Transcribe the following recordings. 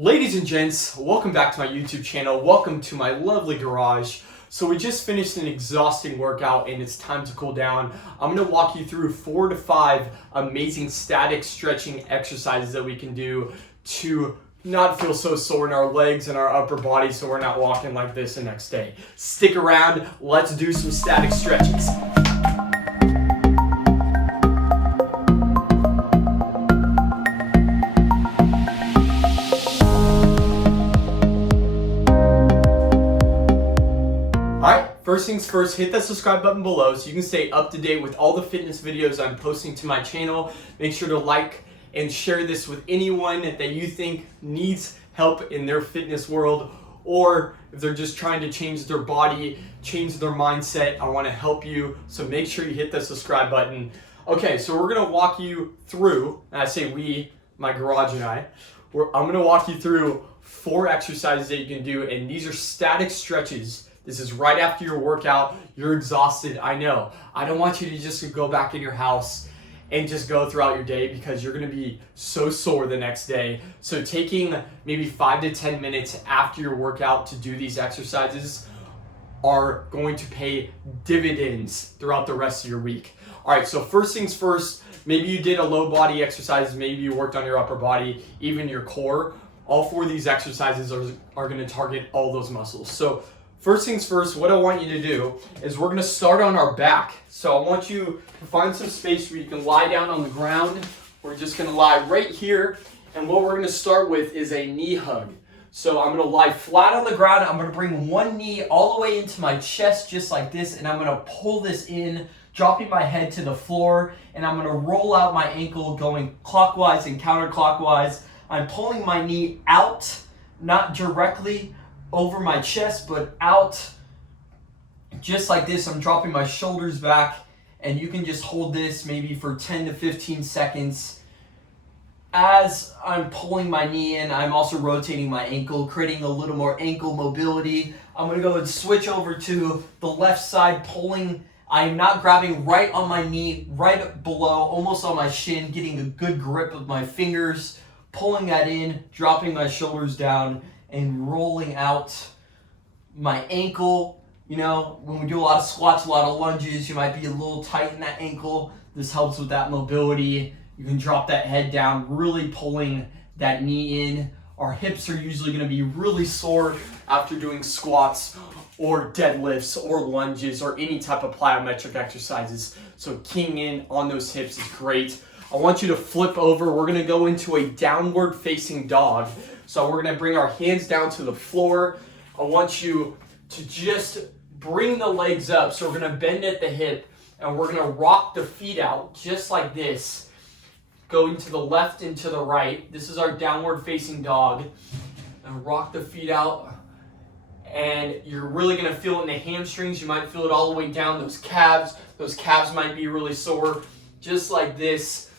Ladies and gents, welcome back to my YouTube channel. Welcome to my lovely garage. So we just finished an exhausting workout and it's time to cool down. I'm going to walk you through 4 to 5 amazing static stretching exercises that we can do to not feel so sore in our legs and our upper body so we're not walking like this the next day. Stick around, let's do some static stretches. First things first, hit that subscribe button below so you can stay up to date with all the fitness videos I'm posting to my channel. Make sure to like and share this with anyone that you think needs help in their fitness world, or if they're just trying to change their body, change their mindset, I want to help you. So make sure you hit that subscribe button. Okay, so we're going to walk you through, and I say we, my garage and I'm going to walk you through 4 exercises that you can do, and these are static stretches. This is right after your workout. You're exhausted, I know. I don't want you to just go back in your house and just go throughout your day because you're gonna be so sore the next day. So taking maybe 5 to 10 minutes after your workout to do these exercises are going to pay dividends throughout the rest of your week. All right, so first things first, maybe you did a low body exercise, maybe you worked on your upper body, even your core. All 4 of these exercises are gonna target all those muscles. So first things first, what I want you to do is we're going to start on our back. So I want you to find some space where you can lie down on the ground. We're just going to lie right here. And what we're going to start with is a knee hug. So I'm going to lie flat on the ground. I'm going to bring one knee all the way into my chest just like this. And I'm going to pull this in, dropping my head to the floor. And I'm going to roll out my ankle going clockwise and counterclockwise. I'm pulling my knee out, not directly over my chest, but out just like this. I'm dropping my shoulders back, and you can just hold this maybe for 10 to 15 seconds. As I'm pulling my knee in, I'm also rotating my ankle, creating a little more ankle mobility. I'm going to go and switch over to the left side, pulling. I'm not grabbing right on my knee, right below, almost on my shin, getting a good grip with my fingers, pulling that in, dropping my shoulders down, and rolling out my ankle. You know, when we do a lot of squats, a lot of lunges, you might be a little tight in that ankle. This helps with that mobility. You can drop that head down, really pulling that knee in. Our hips are usually going to be really sore after doing squats or deadlifts or lunges or any type of plyometric exercises. So keying in on those hips is great. I want you to flip over. We're going to go into a downward facing dog. So we're going to bring our hands down to the floor. I want you to just bring the legs up. So we're going to bend at the hip and we're going to rock the feet out just like this, going to the left and to the right. This is our downward facing dog. And rock the feet out. And you're really going to feel it in the hamstrings. You might feel it all the way down those calves. Those calves might be really sore. Just like this,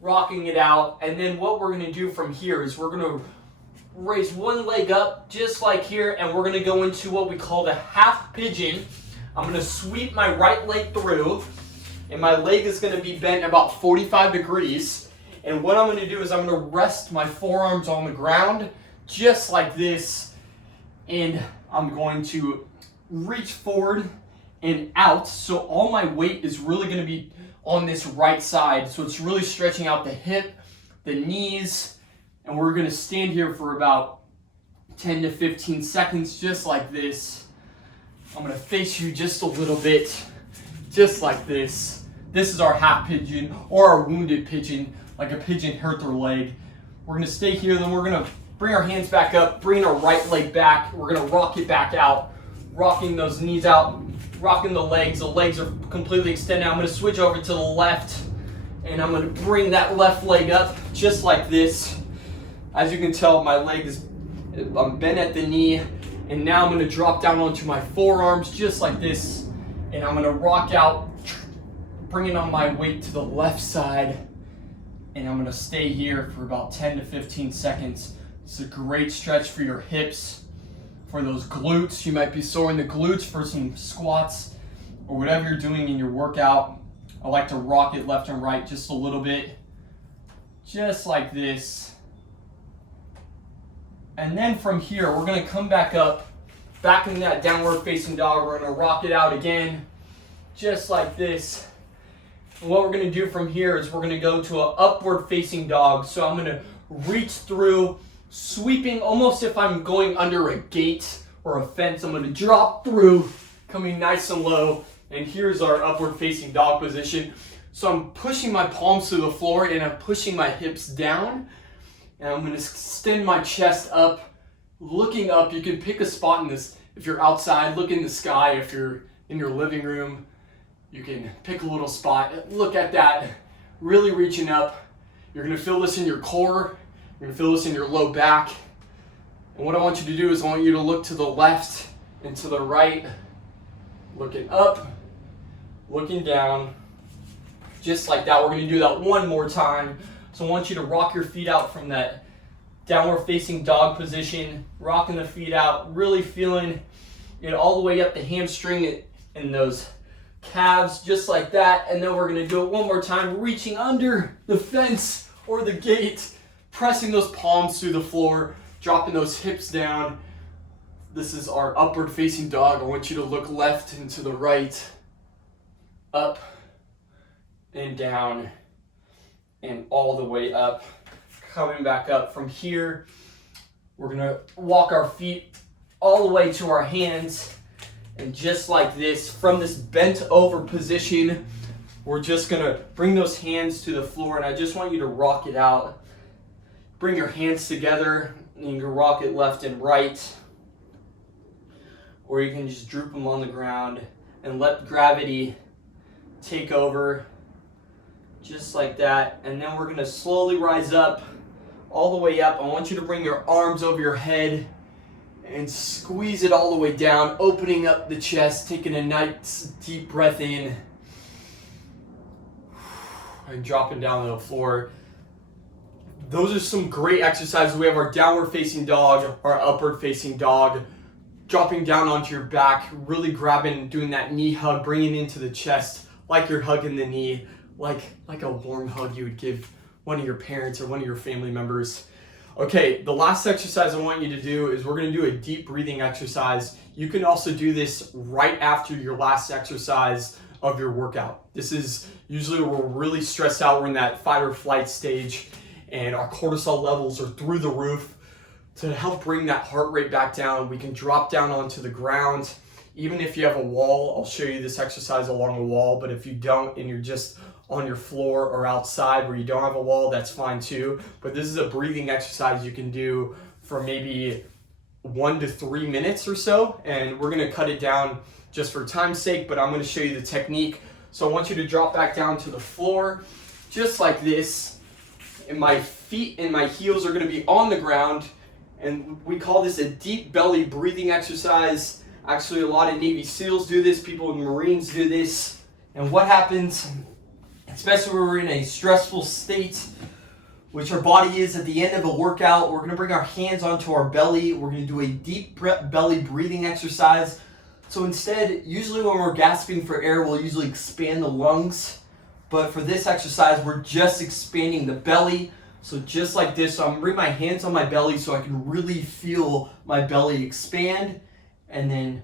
rocking it out. And then what we're going to do from here is we're going to raise one leg up just like here, and we're going to go into what we call the half pigeon. I'm going to sweep my right leg through, and my leg is going to be bent about 45 degrees. And what I'm going to do is I'm going to rest my forearms on the ground just like this, and I'm going to reach forward and out. So all my weight is really going to be on this right side. So it's really stretching out the hip, the knees. And we're going to stand here for about 10 to 15 seconds, just like this. I'm going to face you just a little bit, just like this. This is our half pigeon or our wounded pigeon, like a pigeon hurt their leg. We're going to stay here, then we're going to bring our hands back up, bring our right leg back. We're going to rock it back out, rocking those knees out, rocking the legs. The legs are completely extended. I'm going to switch over to the left, and I'm going to bring that left leg up just like this. As you can tell, my leg is, I'm bent at the knee, and now I'm going to drop down onto my forearms just like this, and I'm going to rock out, bringing on my weight to the left side, and I'm going to stay here for about 10 to 15 seconds. It's a great stretch for your hips, for those glutes. You might be sore in the glutes for some squats or whatever you're doing in your workout. I like to rock it left and right just a little bit, just like this. And then from here, we're gonna come back up, back in that downward facing dog. We're gonna rock it out again, just like this. And what we're gonna do from here is we're gonna go to an upward facing dog. So I'm gonna reach through, sweeping almost if I'm going under a gate or a fence. I'm gonna drop through, coming nice and low. And here's our upward facing dog position. So I'm pushing my palms to the floor and I'm pushing my hips down. And I'm gonna extend my chest up, looking up. You can pick a spot in this. If you're outside, look in the sky. If you're in your living room, you can pick a little spot. Look at that, really reaching up. You're gonna feel this in your core. You're gonna feel this in your low back. And what I want you to do is I want you to look to the left and to the right, looking up, looking down, just like that. We're gonna do that one more time. So I want you to rock your feet out from that downward facing dog position, rocking the feet out, really feeling it all the way up the hamstring and those calves, just like that. And then we're gonna do it one more time, reaching under the fence or the gate, pressing those palms through the floor, dropping those hips down. This is our upward facing dog. I want you to look left and to the right, up and down, and all the way up. Coming back up from here, we're gonna walk our feet all the way to our hands, and just like this, from this bent over position, we're just gonna bring those hands to the floor, and I just want you to rock it out. Bring your hands together, and you can rock it left and right, or you can just droop them on the ground and let gravity take over, just like that. And then we're gonna slowly rise up, all the way up. I want you to bring your arms over your head and squeeze it all the way down, opening up the chest, taking a nice deep breath in, and dropping down to the floor. Those are some great exercises. We have our downward facing dog, our upward facing dog, dropping down onto your back, really grabbing, doing that knee hug, bringing it into the chest, like you're hugging the knee, like a warm hug you would give one of your parents or one of your family members. Okay, the last exercise I want you to do is we're gonna do a deep breathing exercise. You can also do this right after your last exercise of your workout. This is usually when we're really stressed out, we're in that fight or flight stage, and our cortisol levels are through the roof. To help bring that heart rate back down, we can drop down onto the ground. Even if you have a wall, I'll show you this exercise along the wall, but if you don't and you're just on your floor or outside where you don't have a wall, that's fine too. But this is a breathing exercise you can do for maybe 1 to 3 minutes or so, and we're gonna cut it down just for time's sake, but I'm gonna show you the technique. So I want you to drop back down to the floor, just like this, and my feet and my heels are gonna be on the ground, and we call this a deep belly breathing exercise. Actually, a lot of Navy SEALs do this, people in Marines do this, and what happens, especially when we're in a stressful state, which our body is at the end of a workout, we're gonna bring our hands onto our belly. We're gonna do a deep belly breathing exercise. So instead, usually when we're gasping for air, we'll usually expand the lungs. But for this exercise, we're just expanding the belly. So just like this, so I'm gonna bring my hands on my belly so I can really feel my belly expand and then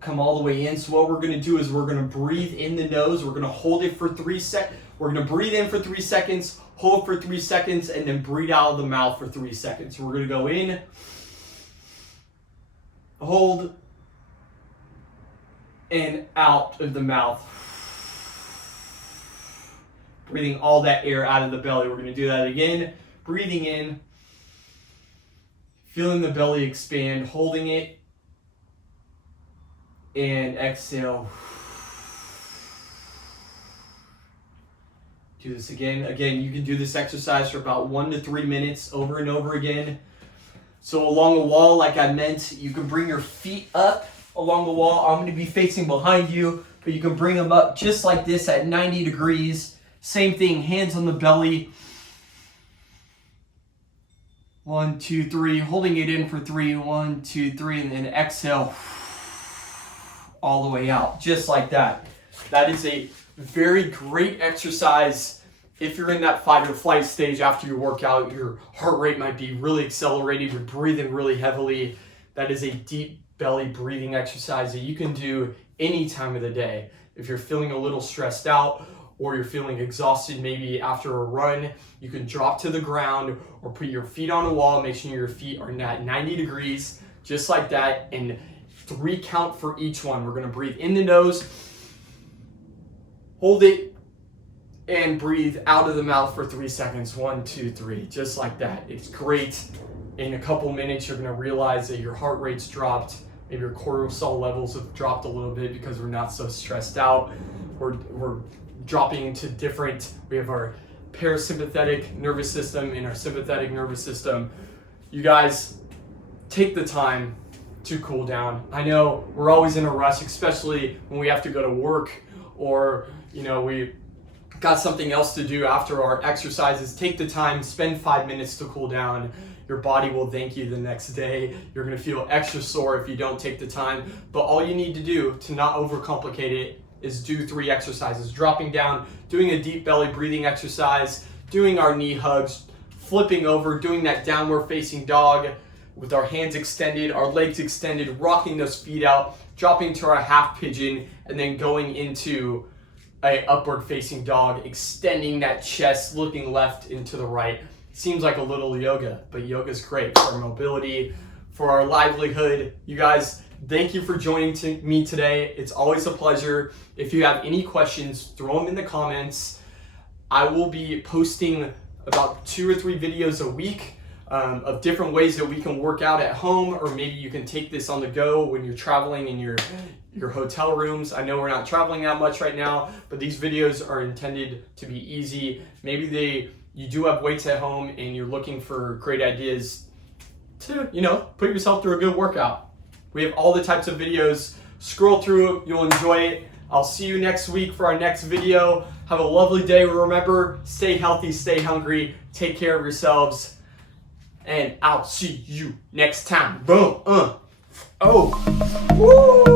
come all the way in. So what we're gonna do is we're gonna breathe in the nose. We're gonna hold it for 3 seconds. We're gonna breathe in for 3 seconds, hold for 3 seconds, and then breathe out of the mouth for 3 seconds. So we're gonna go in, hold, and out of the mouth. Breathing all that air out of the belly. We're gonna do that again. Breathing in, feeling the belly expand, holding it, and exhale. Do this again. Again, you can do this exercise for about 1 to 3 minutes over and over again. So along the wall, like I meant, you can bring your feet up along the wall. I'm going to be facing behind you, but you can bring them up just like this at 90 degrees. Same thing, hands on the belly. 1, 2, 3, holding it in for 3, 1, 2, 3, and then exhale all the way out, just like that. That is a very great exercise if you're in that fight or flight stage after your workout, your heart rate might be really accelerated, you're breathing really heavily. That is a deep belly breathing exercise that you can do any time of the day. If you're feeling a little stressed out or you're feeling exhausted, maybe after a run, you can drop to the ground or put your feet on a wall, make sure your feet are at 90 degrees, just like that, and 3 count for each one. We're gonna breathe in the nose, hold it, and breathe out of the mouth for 3 seconds. 1, 2, 3, just like that. It's great. In a couple minutes, you're gonna realize that your heart rate's dropped. Maybe your cortisol levels have dropped a little bit because we're not so stressed out. We're dropping into we have our parasympathetic nervous system and our sympathetic nervous system. You guys, take the time to cool down. I know we're always in a rush, especially when we have to go to work or, we got something else to do after our exercises. Take the time, spend 5 minutes to cool down. Your body will thank you the next day. You're gonna feel extra sore if you don't take the time, but all you need to do to not overcomplicate it is do 3 exercises. Dropping down, doing a deep belly breathing exercise, doing our knee hugs, flipping over, doing that downward facing dog with our hands extended, our legs extended, rocking those feet out, dropping to our half pigeon, and then going into a upward facing dog, extending that chest, looking left and to the right. Seems like a little yoga, but yoga's great for our mobility, for our livelihood. You guys, thank you for joining me today. It's always a pleasure. If you have any questions, throw them in the comments. I will be posting about 2 or 3 videos a week of different ways that we can work out at home, or maybe you can take this on the go when you're traveling in your hotel rooms. I know we're not traveling that much right now, but these videos are intended to be easy. Maybe you do have weights at home and you're looking for great ideas to, put yourself through a good workout. We have all the types of videos. Scroll through, you'll enjoy it. I'll see you next week for our next video. Have a lovely day. Remember, stay healthy, stay hungry, take care of yourselves, and I'll see you next time. Boom. Woo!